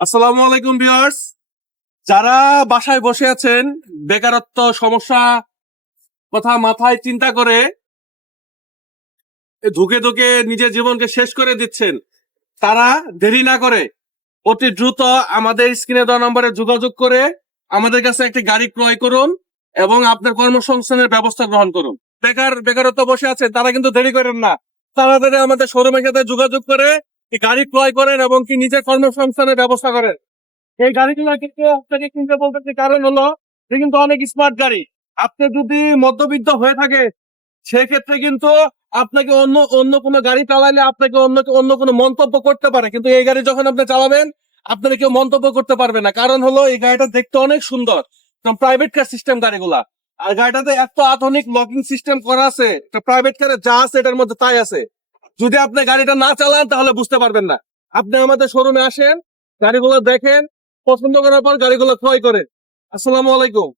আসসালামু আলাইকুম ভিউয়ার্স। যারা বাসায় বসে আছেন, বেকারত্ব সমস্যা কথা মাথায় চিন্তা করে ধুকে ধুকে নিজের জীবনকে শেষ করে দিচ্ছেন, তারা দেরি না করে অতি দ্রুত আমাদের স্ক্রিনে দেওয়া নম্বরে যোগাযোগ করে আমাদের কাছে একটি গাড়ি ক্রয় করুন এবং আপনার কর্মসংস্থানের ব্যবস্থা গ্রহণ করুন। বেকারত্ব বসে আছেন, তারা কিন্তু দেরি করেন না, তাড়াতাড়ি আমাদের শোরুমের সাথে যোগাযোগ করে এই গাড়ি ক্রয় করেন এবং কি নিজের কর্মসংস্থানের ব্যবস্থা করেন। এই গাড়িগুলো কিন্তু আপনাকে কিনতে বলতেছি, কারণ হলো যে কিন্তু অনেক স্মার্ট গাড়ি। আপনি যদি মধ্যবিত্ত হয়ে থাকে সেক্ষেত্রে কিন্তু আপনাকে অন্য অন্য কোনো গাড়ি চালাইলে আপনাকে অন্য অন্য কোনো মন্তব্য করতে পারে, কিন্তু এই গাড়ি যখন আপনি চালাবেন আপনারা কেউ মন্তব্য করতে পারবে না। কারণ হলো এই গাড়িটা দেখতে অনেক সুন্দর, প্রাইভেট কার সিস্টেম গাড়িগুলা। আর গাড়িটাতে এত আধুনিক লকিং সিস্টেম করা আছে, প্রাইভেট কারে যা আছে এটার মধ্যে তাই আছে। যদি আপনি গাড়িটা না চালান তাহলে বুঝতে পারবেন না। আপনি আমাদের শোরুমে আসেন, গাড়িগুলো দেখেন, পছন্দ করার পর গাড়িগুলো ক্রয় করেন। আসসালামু আলাইকুম।